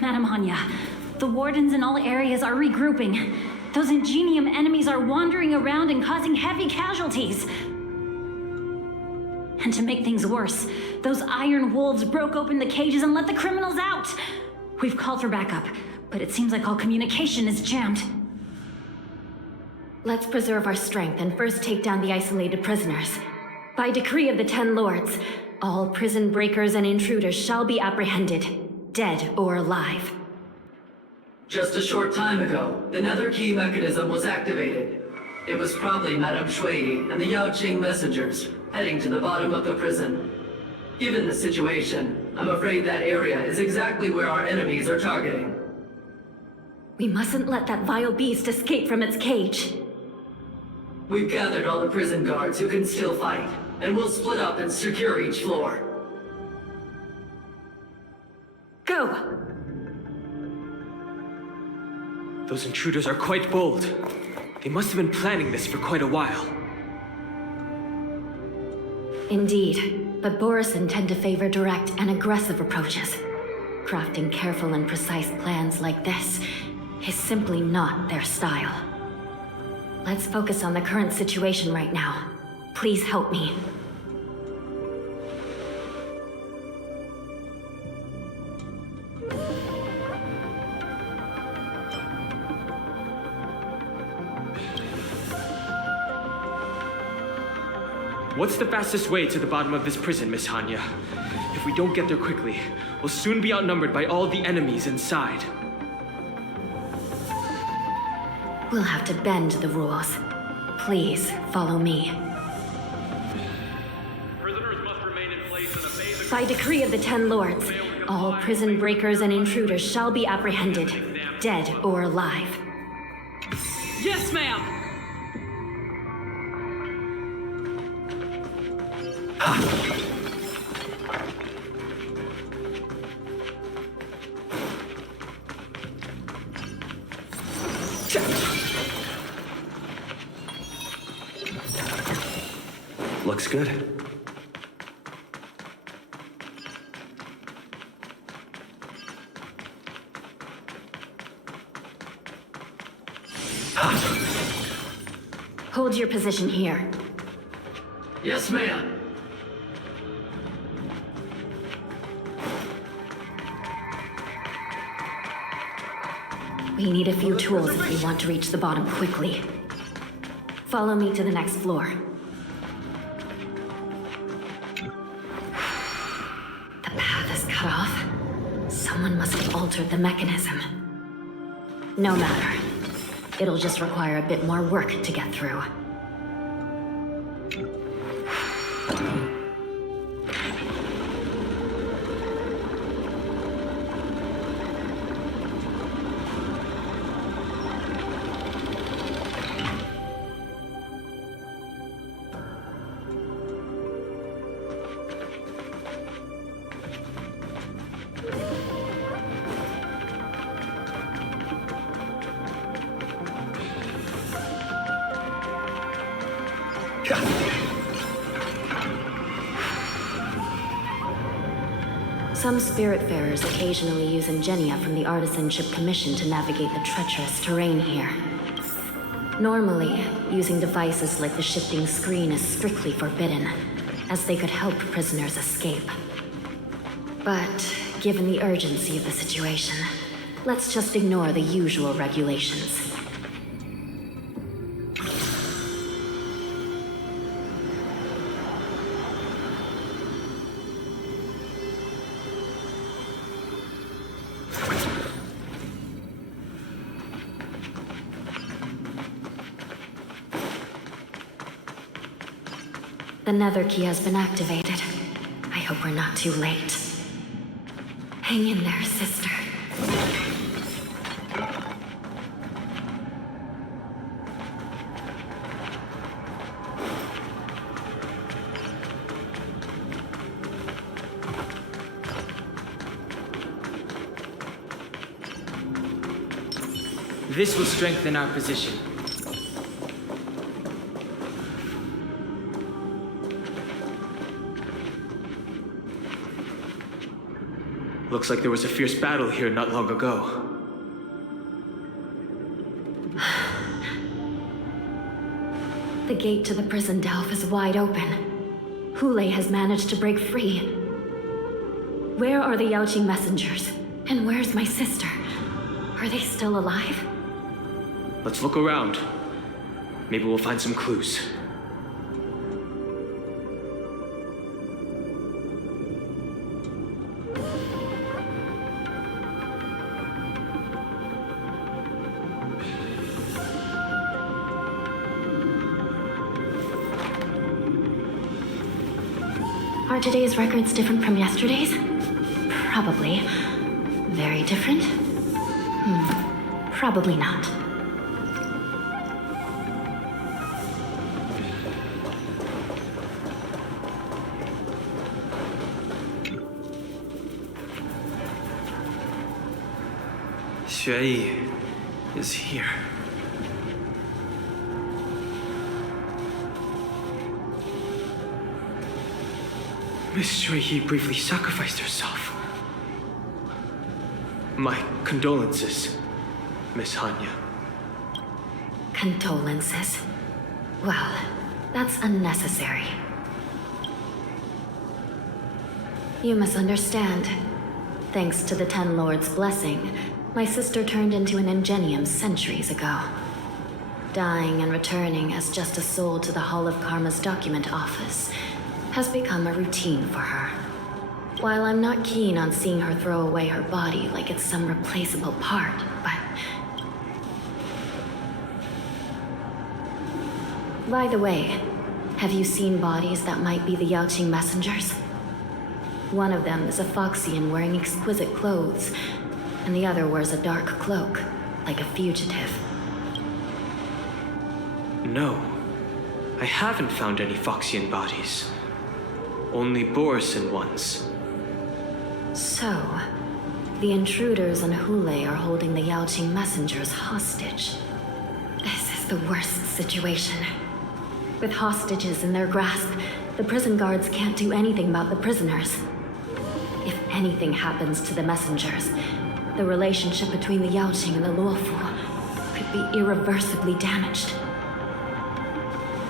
Madam Hanya, the wardens in all areas are regrouping. Those Ingenium enemies are wandering around and causing heavy casualties. And to make things worse, those iron wolves broke open the cages and let the criminals out. We've called for backup, but it seems like all communication is jammed. Let's preserve our strength and first take down the isolated prisoners. By decree of the 10 Lords, all prison breakers and intruders shall be apprehended, dead or alive. Just a short time ago, the nether key mechanism was activated. It was probably Madame Xueyi and the Yaoqing messengers, heading to the bottom of the prison. Given the situation, I'm afraid that area is exactly where our enemies are targeting. We mustn't let that vile beast escape from its cage. We've gathered all the prison guards who can still fight, and we'll split up and secure each floor. Go! Those intruders are quite bold. They must have been planning this for quite a while. Indeed, but Borisin tend to favor direct and aggressive approaches. Crafting careful and precise plans like this is simply not their style. Let's focus on the current situation right now. Please help me. What's the fastest way to the bottom of this prison, Miss Hanya? If we don't get there quickly, we'll soon be outnumbered by all the enemies inside. We'll have to bend the rules. Please, follow me. Prisoners must remain in place and obey the... By decree of the 10 Lords, all prison breakers and intruders shall be apprehended, dead or alive. Yes, ma'am! Looks good. Hold your position here. Yes, ma'am. We need a few tools if we want to reach the bottom quickly. Follow me to the next floor. The path is cut off. Someone must have altered the mechanism. No matter. It'll just require a bit more work to get through. Some Spiritfarers occasionally use ingenia from the Artisanship Commission to navigate the treacherous terrain here. Normally, using devices like the shifting screen is strictly forbidden, as they could help prisoners escape. But, given the urgency of the situation, let's just ignore the usual regulations. The nether key has been activated. I hope we're not too late. Hang in there, sister. This will strengthen our position. Looks like there was a fierce battle here not long ago. The gate to the prison delve is wide open. Hule has managed to break free. Where are the Yaoqing messengers? And where's my sister? Are they still alive? Let's look around. Maybe we'll find some clues. Are today's records different from yesterday's? Probably. Very different? Probably not. Xueyi is here. Miss Xueyi briefly sacrificed herself. My condolences, Miss Hanya. Condolences? Well, that's unnecessary. You must understand. Thanks to the Ten Lords' blessing, my sister turned into an ingenium centuries ago. Dying and returning as just a soul to the Hall of Karma's document office has become a routine for her. While I'm not keen on seeing her throw away her body like it's some replaceable part, but... By the way, have you seen bodies that might be the Yaoqing messengers? One of them is a Foxian wearing exquisite clothes, and the other wears a dark cloak, like a fugitive. No, I haven't found any Foxian bodies. Only Borisin ones. So, the intruders and Hule are holding the Yaoqing messengers hostage. This is the worst situation. With hostages in their grasp, the prison guards can't do anything about the prisoners. If anything happens to the messengers, the relationship between the Yaoqing and the Luofu could be irreversibly damaged.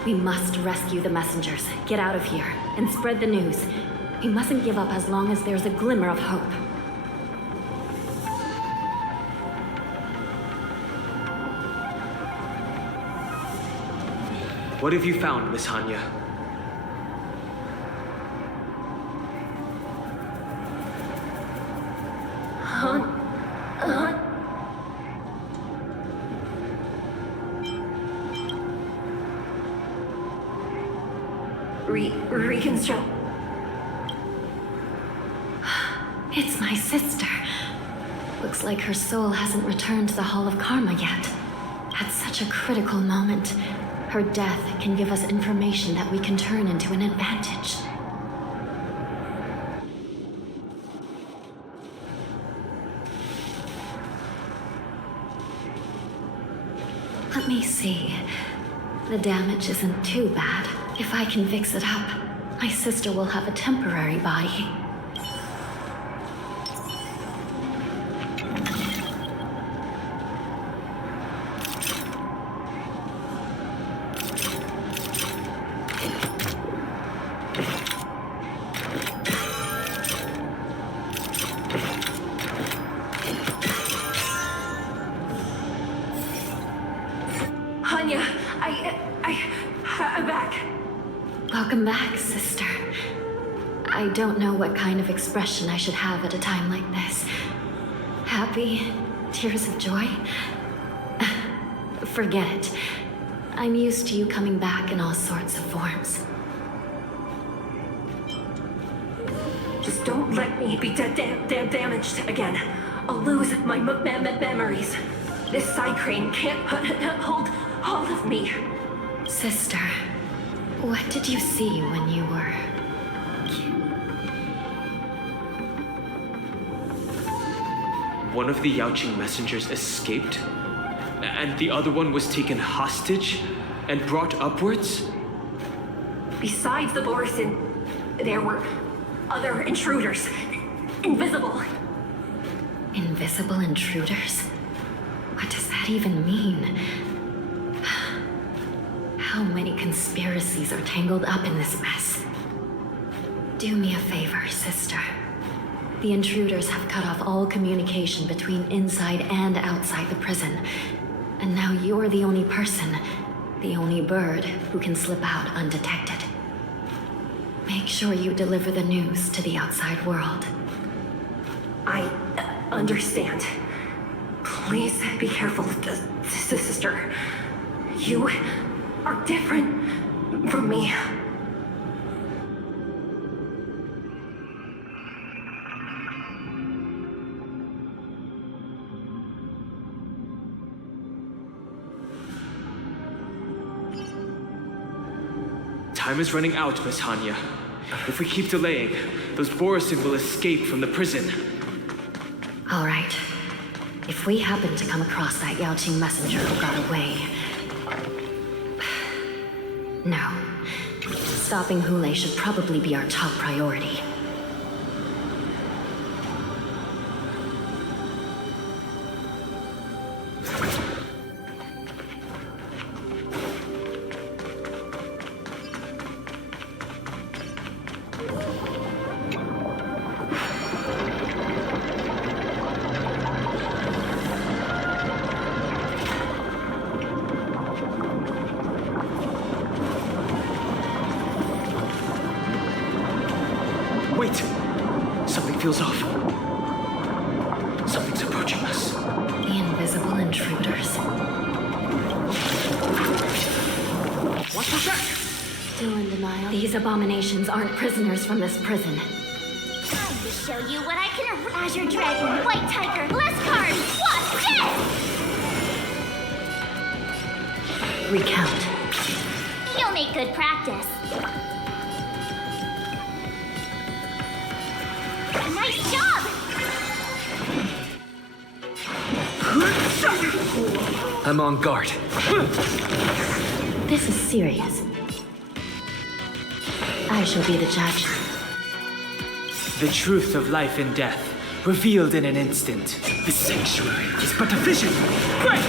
We must rescue the messengers, get out of here, and spread the news. We mustn't give up as long as there's a glimmer of hope. What have you found, Miss Hanya? Reconstruct. It's my sister. Looks like her soul hasn't returned to the Hall of Karma yet. At such a critical moment, her death can give us information that we can turn into an advantage. Let me see. The damage isn't too bad. If I can fix it up, my sister will have a temporary body. Hanya, I'm back. Welcome back, sister. I don't know what kind of expression I should have at a time like this. Happy? Tears of joy? Forget it. I'm used to you coming back in all sorts of forms. Just don't let me be damaged again. I'll lose my memories. This Psycrane can't hold all of me. Sister, what did you see when you were... One of the Yaoqing messengers escaped, and the other one was taken hostage and brought upwards? Besides the Borisin, there were other intruders. Invisible. Invisible intruders? What does that even mean? How many conspiracies are tangled up in this mess? Do me a favor, sister. The intruders have cut off all communication between inside and outside the prison. And now you're the only person, the only bird, who can slip out undetected. Make sure you deliver the news to the outside world. I understand. Please be careful, sister. You are different from me. Time is running out, Miss Hanya. If we keep delaying, those Borisin will escape from the prison. All right. If we happen to come across that Yaoqing messenger who got away... No. Stopping Hule should probably be our top priority. Wait! Something feels off. Something's approaching us. The invisible intruders. What was that? Still in denial? These abominations aren't prisoners from this prison. Time to show you what I can... Azure Dragon, White Tiger, Bless Card, watch this! Recount. You'll make good practice. Nice job! I'm on guard. This is serious. I shall be the judge. The truth of life and death, revealed in an instant. The sanctuary is but a vision. Break!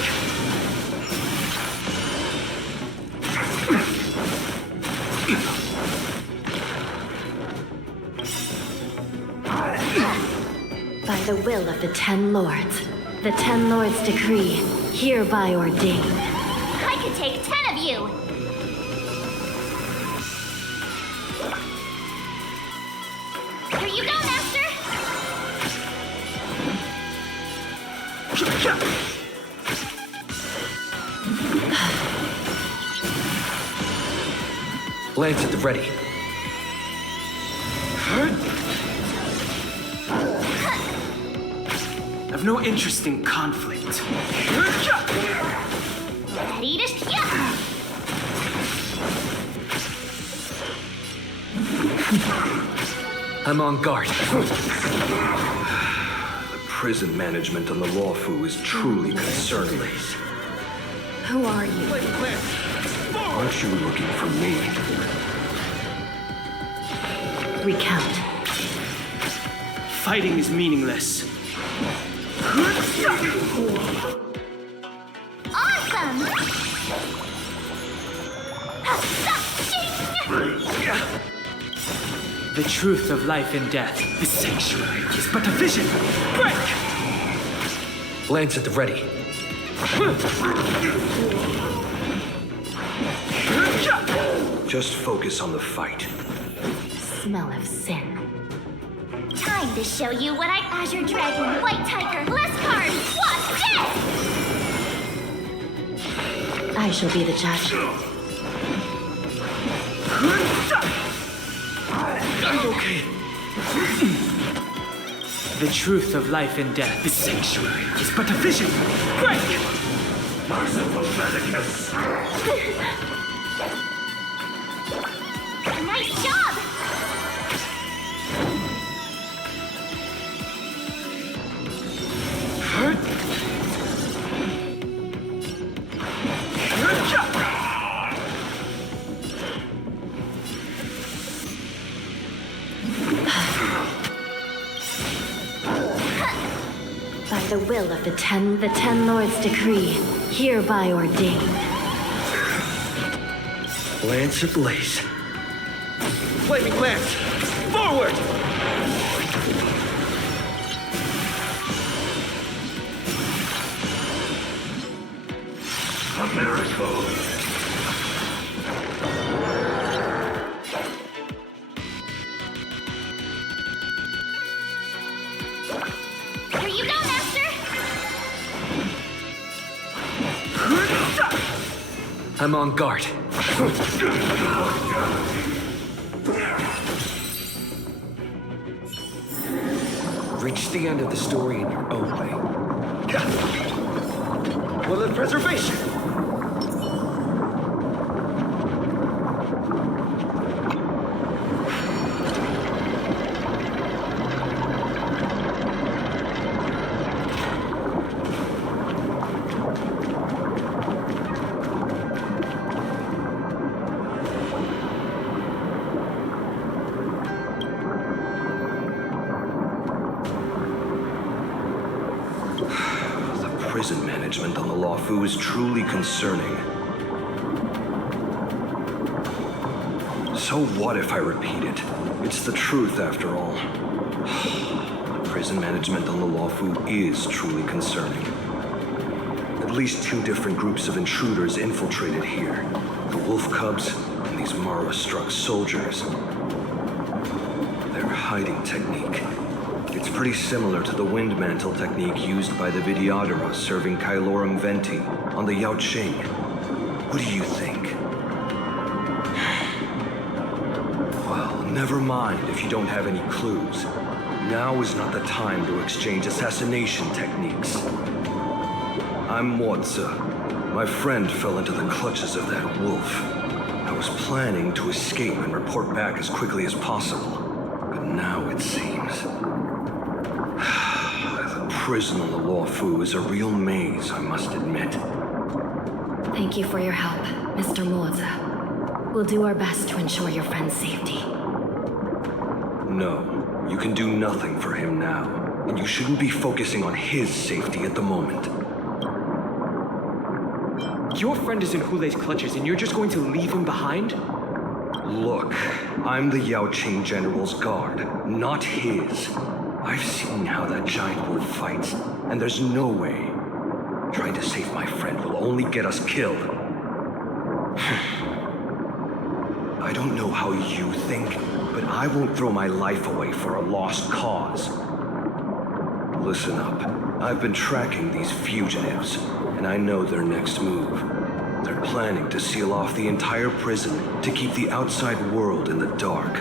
By the will of the 10 Lords, the 10 Lords decree, hereby ordained. I could take 10 of you! Here you go, Master! Lance at the ready. I've no interest in conflict. Ready to... Yeah! I'm on guard. The prison management on the Lawfu is truly concerning. Who are you? Aren't you looking for me? Recount. Fighting is meaningless. Awesome! The truth of life and death. The sanctuary is but a vision. Break! Lance at the ready. Just focus on the fight. Smell of sin. Time to show you what I... Azure Dragon, White Tiger, Bless Card, watch this! I shall be the judge. I'm okay. The truth of life and death. The sanctuary is but a vision. Break! Merciful Medicus! Nice job! the will of the Ten Lords' decree, hereby ordained. Lance ablaze. Flaming lance! Forward! A miracle. Here you go, Master! I'm on guard. Reach the end of the story in your own way. Will of preservation! Prison management on the Lawfu is truly concerning. So what if I repeat it? It's the truth after all. The prison management on the Lawfu is truly concerning. At least 2 different groups of intruders infiltrated here. The Wolf Cubs and these Mara-struck soldiers. Their hiding technique. It's pretty similar to the wind mantle technique used by the Vidyadhara serving Kailorum Venti on the Yaoqing. What do you think? Well, never mind if you don't have any clues. Now is not the time to exchange assassination techniques. I'm Moze. My friend fell into the clutches of that wolf. I was planning to escape and report back as quickly as possible. But now it seems... prison on the Lawfu is a real maze, I must admit. Thank you for your help, Mr. Moze. We'll do our best to ensure your friend's safety. No, you can do nothing for him now, and you shouldn't be focusing on his safety at the moment. Your friend is in Hulei's clutches and you're just going to leave him behind? Look, I'm the Yaoqing General's guard, not his. I've seen how that giant wolf fights, and there's no way. Trying to save my friend will only get us killed. I don't know how you think, but I won't throw my life away for a lost cause. Listen up. I've been tracking these fugitives, and I know their next move. They're planning to seal off the entire prison to keep the outside world in the dark.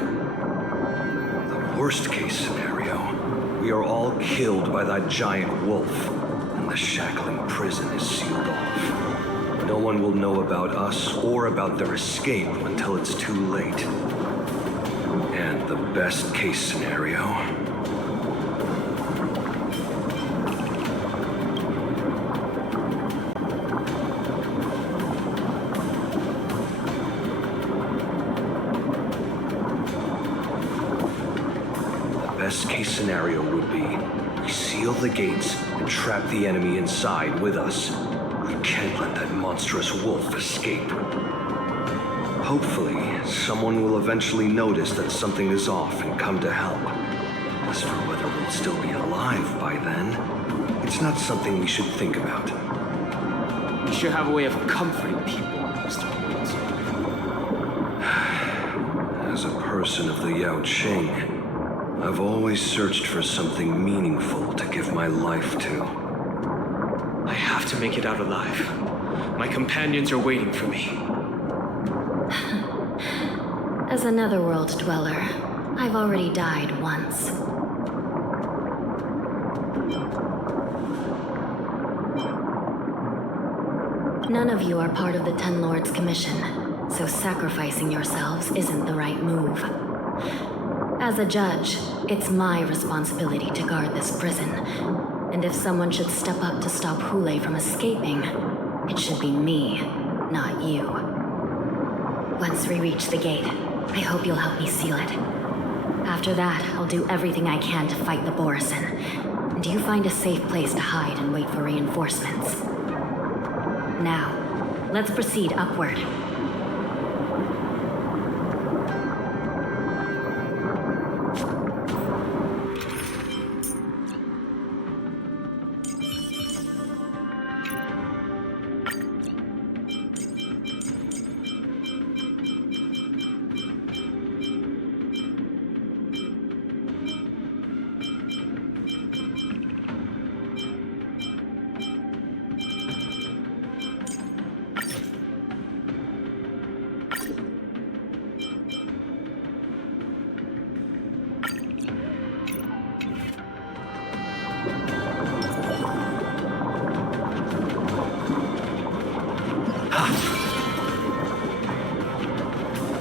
The worst case scenario, we are all killed by that giant wolf, and the shackling prison is sealed off. No one will know about us or about their escape until it's too late. And the best case scenario... Best case scenario would be we seal the gates and trap the enemy inside with us. We can't let that monstrous wolf escape. Hopefully, someone will eventually notice that something is off and come to help. As for whether we'll still be alive by then, it's not something we should think about. You should have a way of comforting people, Mr. Moze. As a person of the Yaoqing, I've always searched for something meaningful to give my life to. I have to make it out alive. My companions are waiting for me. As a netherworld dweller, I've already died once. None of you are part of the Ten Lords' Commission, so sacrificing yourselves isn't the right move. As a judge, it's my responsibility to guard this prison, and if someone should step up to stop Hulei from escaping, it should be me, not you. Once we reach the gate, I hope you'll help me seal it. After that, I'll do everything I can to fight the Borison, and and you find a safe place to hide and wait for reinforcements. Now, let's proceed upward.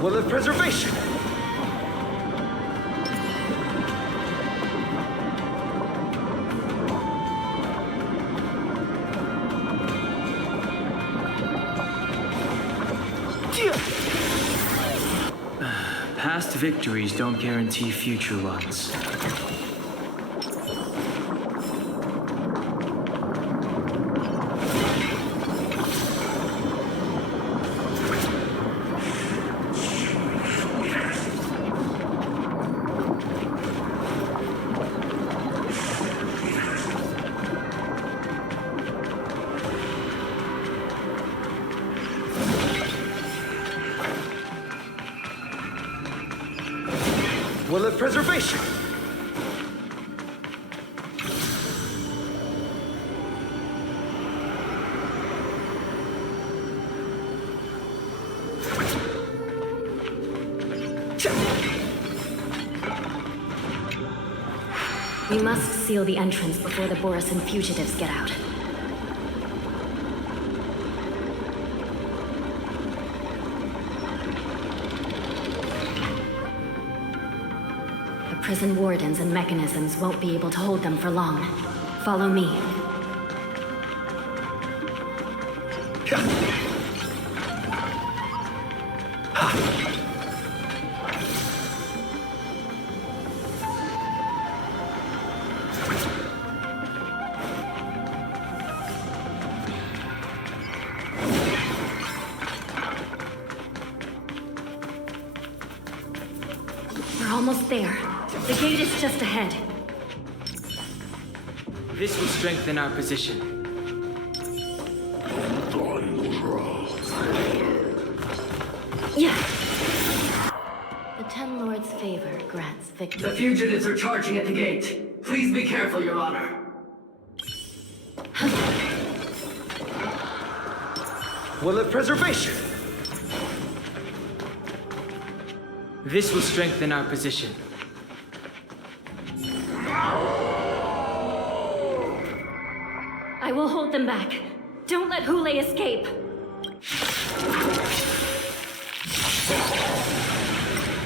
Will of preservation! Past victories don't guarantee future ones. Will of preservation! We must seal the entrance before the Borisan fugitives get out. The prison wardens and mechanisms won't be able to hold them for long. Follow me. We're almost there. The gate is just ahead. This will strengthen our position. Yeah. The Ten Lords' favor grants victory. The fugitives are charging at the gate. Please be careful, Your Honor. Will of preservation! This will strengthen our position. I will hold them back. Don't let Hule escape.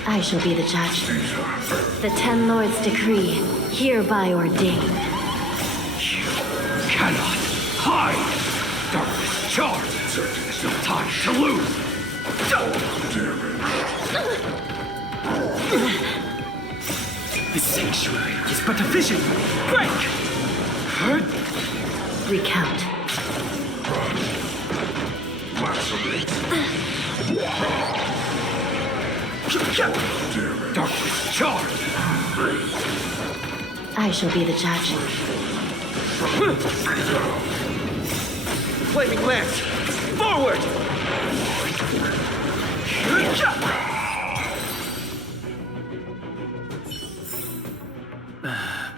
I shall be the judge. The Ten Lords' decree, hereby ordained. You cannot hide! Darkness charged! There's no time to lose! The sanctuary is but a vision! Break! Recount. Darkness charged! I shall be the judge. Flaming lance! Forward!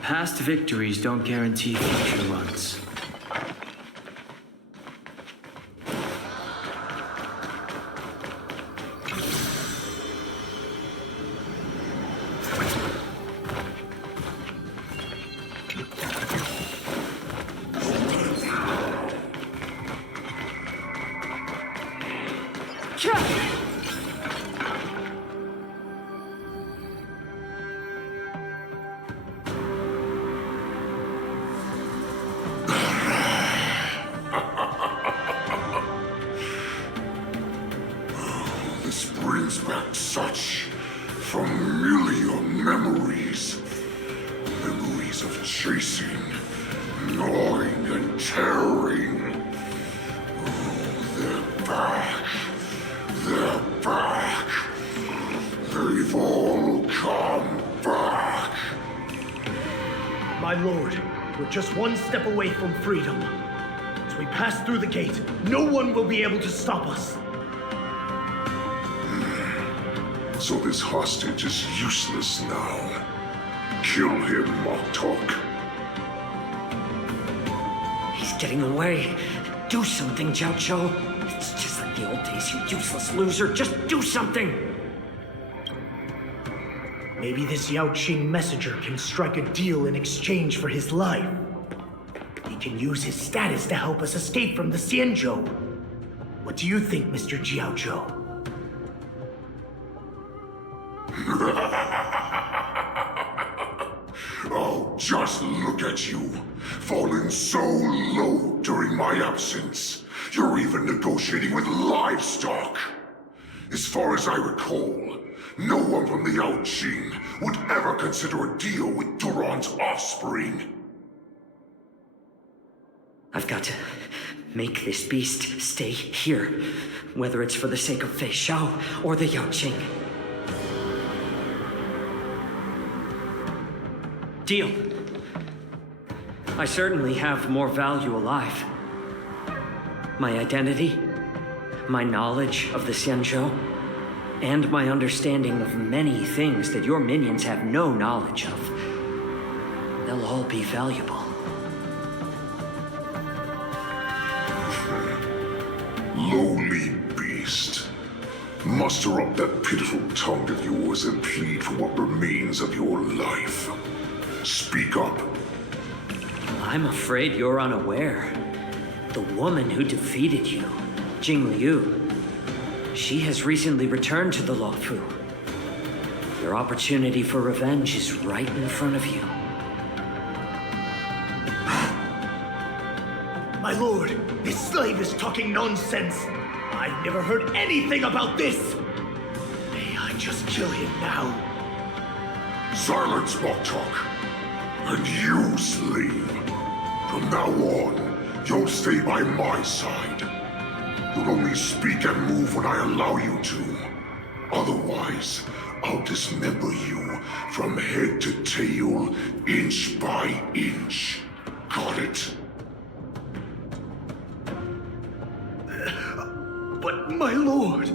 Past victories don't guarantee future ones. This brings back such familiar memories. Memories of chasing gnawing and tearing. Oh, they're back. They're back. They've all come back. My lord, we're just one step away from freedom. As we pass through the gate, no one will be able to stop us. So this hostage is useless now. Kill him, Moktok. He's getting away. Do something, xianzhou. It's just like the old days, you useless loser. Just do something! Maybe this Yaoqing messenger can strike a deal in exchange for his life. He can use his status to help us escape from the xianzhou. What do you think, Mr. Xiaozhou? Oh, just look at you, falling so low during my absence. You're even negotiating with livestock. As far as I recall, no one from the Yaoqing would ever consider a deal with Duran's offspring. I've got to make this beast stay here, whether it's for the sake of Fei Xiao or the Yaoqing. Deal. I certainly have more value alive. My identity, my knowledge of the xianzhou, and my understanding of many things that your minions have no knowledge of. They'll all be valuable. Lowly beast. Muster up that pitiful tongue of yours and plead for what remains of your life. Speak up. I'm afraid you're unaware. The woman who defeated you, Jing Liu, she has recently returned to the Luofu. Your opportunity for revenge is right in front of you. My lord, this slave is talking nonsense. I've never heard anything about this. May I just kill him now? Silence, Moktok. And you, slave. From now on, you'll stay by my side. You'll only speak and move when I allow you to. Otherwise, I'll dismember you from head to tail, inch by inch. Got it? But my lord...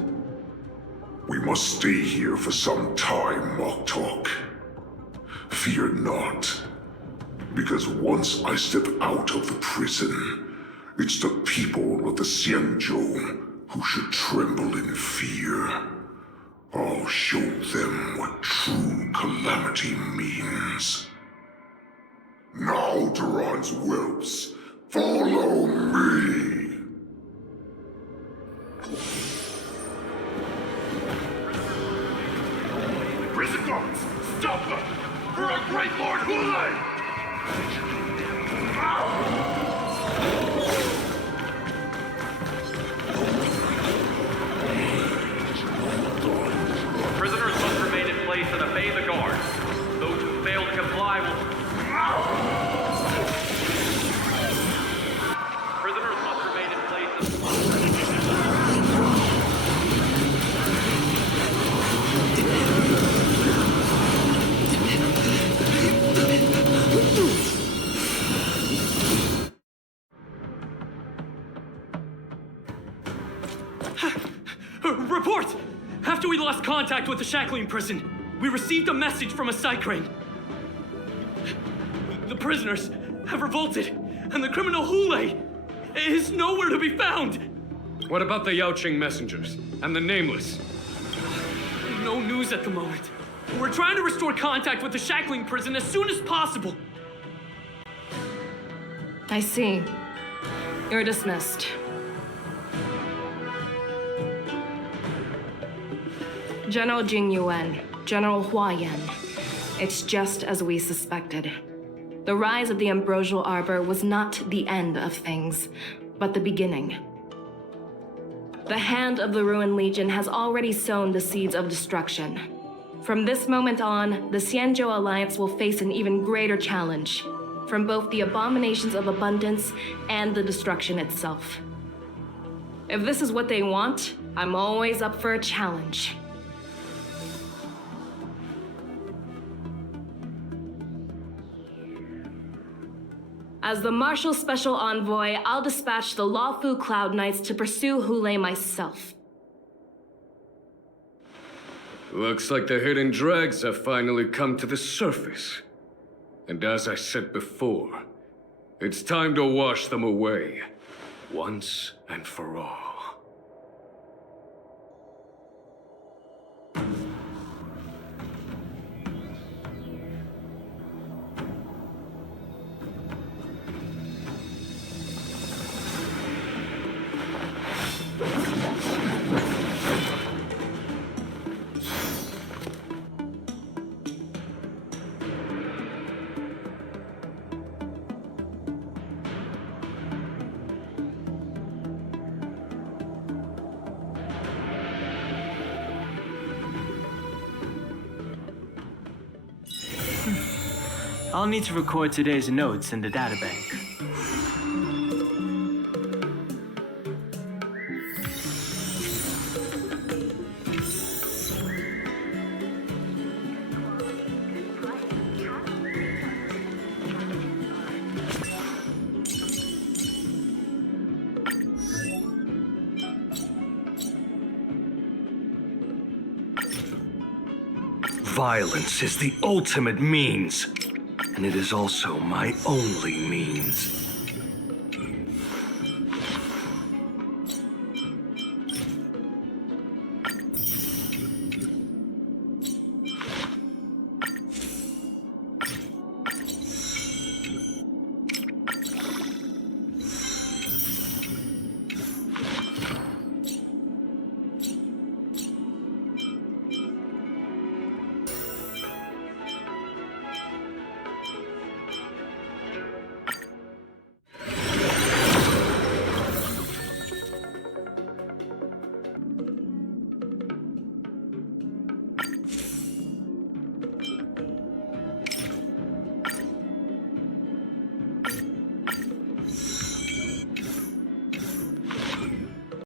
We must stay here for some time, Moktok. Fear not. Because once I step out of the prison, it's the people of the xianzhou who should tremble in fear. I'll show them what true calamity means. Now, Duran's whelps, follow me! Prison guards, stop them! For our great Lord Hulei! Prisoners must remain in place and obey the guards. Those who fail to comply will... Prisoners must remain in place and... Report! After we lost contact with the shackling prison, we received a message from a Psycrane. The prisoners have revolted, and the criminal Hulei is nowhere to be found! What about the Yaoqing messengers and the Nameless? No news at the moment. We're trying to restore contact with the shackling prison as soon as possible. I see. You're dismissed. General Jing Yuan, General Hua Yan. It's just as we suspected. The rise of the Ambrosial Arbor was not the end of things, but the beginning. The hand of the Ruined Legion has already sown the seeds of destruction. From this moment on, the xianzhou Alliance will face an even greater challenge. from both the abominations of abundance and the destruction itself. If this is what they want, I'm always up for a challenge. As the Marshal Special Envoy, I'll dispatch the Lawfu Cloud Knights to pursue Hule myself. Looks like the hidden dregs have finally come to the surface. And as I said before, it's time to wash them away, once and for all. I'll need to record today's notes in the databank. Violence is the ultimate means, and it is also my only means.